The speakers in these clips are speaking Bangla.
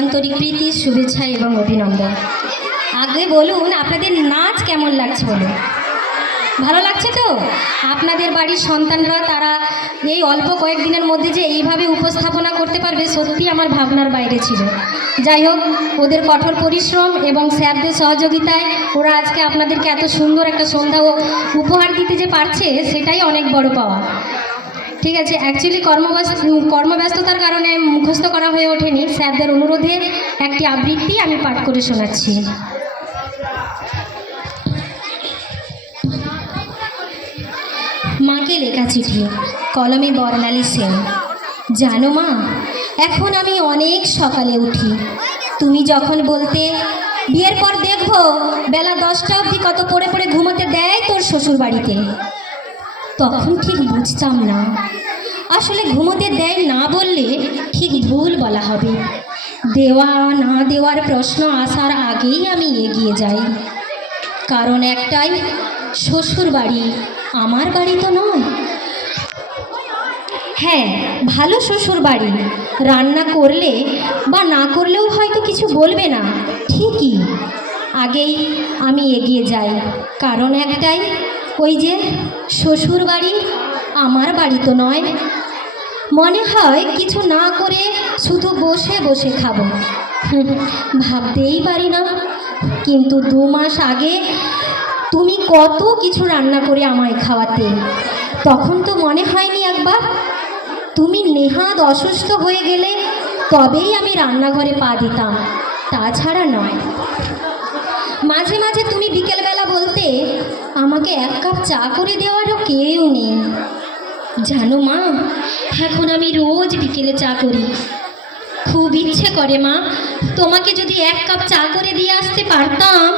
আন্তরিক প্রীতি, শুভেচ্ছা এবং অভিনন্দন। আগে বলুন, আপনাদের নাচ কেমন লাগছে? বলুন, ভালো লাগছে তো? আপনাদের বাড়ির সন্তানরা তারা এই অল্প কয়েকদিনের মধ্যে যে এইভাবে উপস্থাপনা করতে পারবে, সত্যি আমার ভাবনার বাইরে ছিল। যাই হোক, ওদের কঠোর পরিশ্রম এবং স্যারদের সহযোগিতায় ওরা আজকে আপনাদেরকে এত সুন্দর একটা সন্ধ্যা উপহার দিতে যে পারছে, সেটাই অনেক বড় পাওয়া। ঠিক আছে, অ্যাকচুয়ালি কর্মব্যস্ততার কারণে মুখস্থ করা হয়ে ওঠেনি। স্যারদের অনুরোধে একটি আবৃত্তি আমি পাঠ করে শোনাচ্ছি। মাকে লেখা চিঠি, কলমে বর্ণালী সেন। জানো মা, এখন আমি অনেক সকালে উঠি। তুমি যখন বলতে বিয়ের পর দেখবো বেলা 10টা অবধি কত পড়ে পড়ে ঘুমোতে দেয় তোর শ্বশুর বাড়িতে, তখন ঠিক বুঝতাম না আসলে ঘুমোতে দেয় না বললে ঠিক ভুল বলা হবে। দেওয়া না দেওয়ার প্রশ্ন আসার আগেই আমি এগিয়ে যাই, কারণ একটাই, শ্বশুর বাড়ি আমার বাড়ি তো নয়। হ্যাঁ, ভালো শ্বশুর বাড়ি, রান্না করলে বা না করলেও হয়তো কিছু বলবে না, ঠিকই আগেই আমি এগিয়ে যাই, কারণ একটাই, ওই যে শ্বশুর বাড়ি আমার বাড়ি তো নয়। মনে হয় কিছু না করে শুধু বসে বসে খাবো, ভাবতেই পারি না। কিন্তু 2 মাস আগে তুমি কত কিছু রান্না করে আমায় খাওয়াতে, তখন তো মনে হয়নি একবার? তুমি নেহাত অসুস্থ হয়ে গেলে তবেই আমি রান্নাঘরে পা দিতাম, তাছাড়া নয়। মাঝে মাঝে তুমি বিকেলবেলা বলতে আমাকে 1 কাপ চা করে দেওয়ারও কেউ নেই। জানো মা, এখন আমি রোজ বিকেলে চা করি। খুব ইচ্ছে করে মা, তোমাকে যদি 1 কাপ চা করে দিয়ে আসতে পারতাম।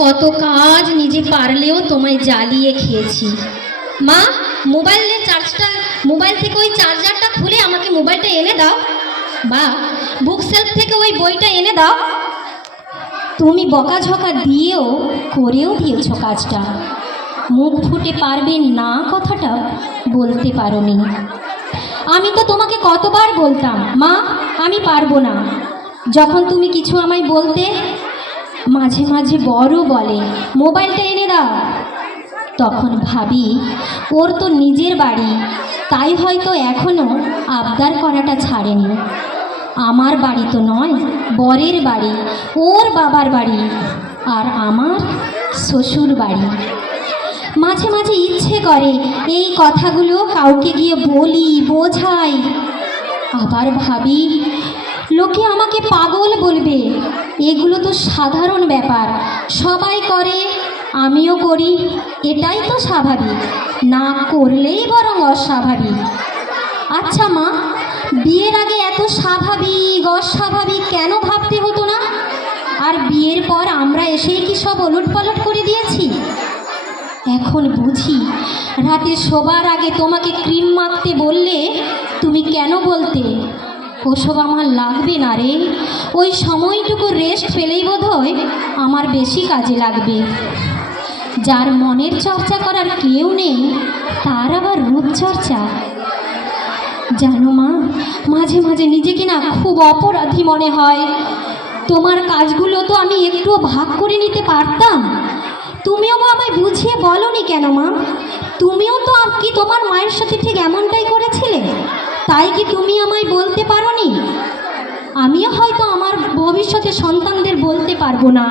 কত কাজ নিজে পারলেও তোমায় জ্বালিয়ে খেয়েছি। মা, মোবাইল থেকে ওই চার্জারটা খুলে আমাকে মোবাইলটা এনে দাও, বা বুক সেলফ থেকে ওই বইটা এনে দাও। তুমি বকাঝকা দিয়েও করেও দিয়েছ কাজটা, মুখ ফুটে পারবে না কথাটা বলতে পারোনি। আমি তো তোমাকে কতবার বলতাম, মা আমি পারবো না। যখন তুমি কিছু আমায় বলতে, মাঝে মাঝে বড় বলে মোবাইলটা এনে দাও, তখন ভাবি ওর তো নিজের বাড়ি, তাই হয়তো এখনও আবদার করাটা ছাড়েনি। আমার বাড়ি তো নয়, বরের বাড়ি, ওর বাবার বাড়ি, আর আমার শ্বশুর বাড়ি। মাঝে মাঝে ইচ্ছে করে এই কথাগুলো কাউকে গিয়ে বলি, বোঝাই। আবার ভাবি লোকে আমাকে পাগল বলবে। এগুলো তো সাধারণ ব্যাপার, সবাই করে, আমিও করি, এটাই তো স্বাভাবিক, না করলেই বরং অস্বাভাবিক। আচ্ছা মা, বিয়ের আগে এত স্বাভাবিক অস্বাভাবিক কেন ভাবতে হতো না? আর বিয়ের পর আমরা এসেই কি সব ওলটপালট করে দিয়েছি? এখন বুঝি রাতে শোবার আগে তোমাকে ক্রিম মাখতে বললে তুমি কেন বলতে ওসব আমার লাগবে না রে, ওই সময়টুকু রেস্ট পেলেই বোধহয় আমার বেশি কাজে লাগবে। যার মনের চর্চা করার কেউ নেই, তার আবার রূপচর্চা। জানো মা, মাঝে মাঝে নিজেকে না খুব অপরাধী মনে হয়। তোমার কাজগুলো তো আমি একটুও ভাগ করে নিতে পারতাম, তুমিও বা আমায় বুঝিয়ে বলনি কেন মা? তুমিও তো কি তোমার মায়ের সাথে ঠিক এমনটাই করেছিলে? তাই কি তুমি আমায় বলতে পারোনি? আমিও হয়তো আমার ভবিষ্যতে সন্তানদের বলতে পারবো না,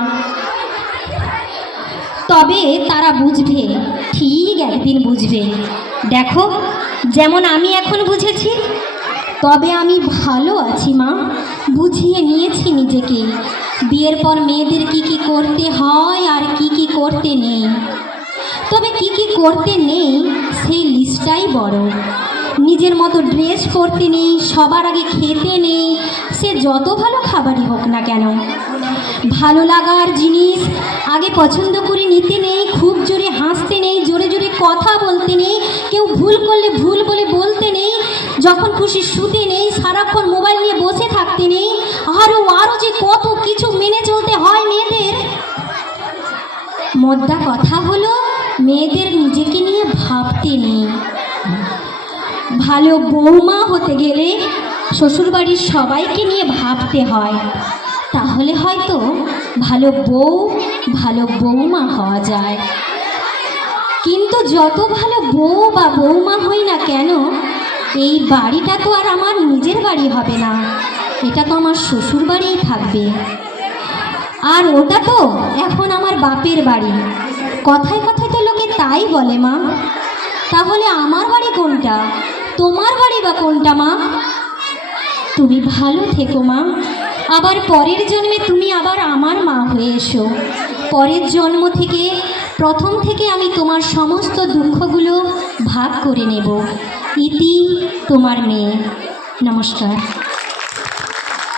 তবে তারা বুঝবে, ঠিক একদিন বুঝবে। দেখো, যেমন আমি এখন বুঝেছি, তবে আমি ভালো আছি মা, বুঝিয়ে নিয়েছি নিজেকে। বিয়ের পর মেয়েদের কি কি করতে হয় আর কি কি করতে নেই, তবে কি কি করতে নেই সেই লিস্টটাই বড়। নিজের মতো ড্রেস পরতে নেই, সবার আগে খেতে নেই, সে যত ভালো খাবারই হোক না কেন। ভালো লাগার জিনিস আগে পছন্দ করে নিতে নেই, খুব জোরে হাসতে নেই, জোরে জোরে কথা বলতে নেই, কেউ ভুল করলে ভুল বলে বলতে নেই, যখন খুশি শুতে নেই, সারাক্ষণ মোবাইল নিয়ে বসে থাকতে নেই, আরও যে কত কিছু মেনে চলতে হয় মেয়েদের। মোদ্দা কথা হলো, মেয়েদের নিজেকে নিয়ে ভাবতে নেই। ভালো বৌমা হতে গেলে শ্বশুরবাড়ির সবাইকে নিয়ে ভাবতে হয়, তাহলে হয়তো ভালো বউ ভালো বৌমা হওয়া যায়। কিন্তু যত ভালো বউ বা বৌমা হই না কেন, এই বাড়িটা তো আর আমার নিজের বাড়ি হবে না, এটা তো আমার শ্বশুর বাড়িই থাকবে। আর ওটা তো এখন আমার বাপের বাড়ি। কথায় কথায় তো লোকে তাই বলে মা। তাহলে আমার বাড়ি কোনটা, তোমার বাড়ি বা কোনটা মা? তুমি ভালো থেকো মা। আবার পরের জন্মে তুমি আবার আমার মা হয়ে এসো। পরের জন্ম থেকে প্রথম থেকে আমি তোমার সমস্ত দুঃখগুলো ভাগ করে নেব। ইতি তোমার মেয়ে। নমস্কার।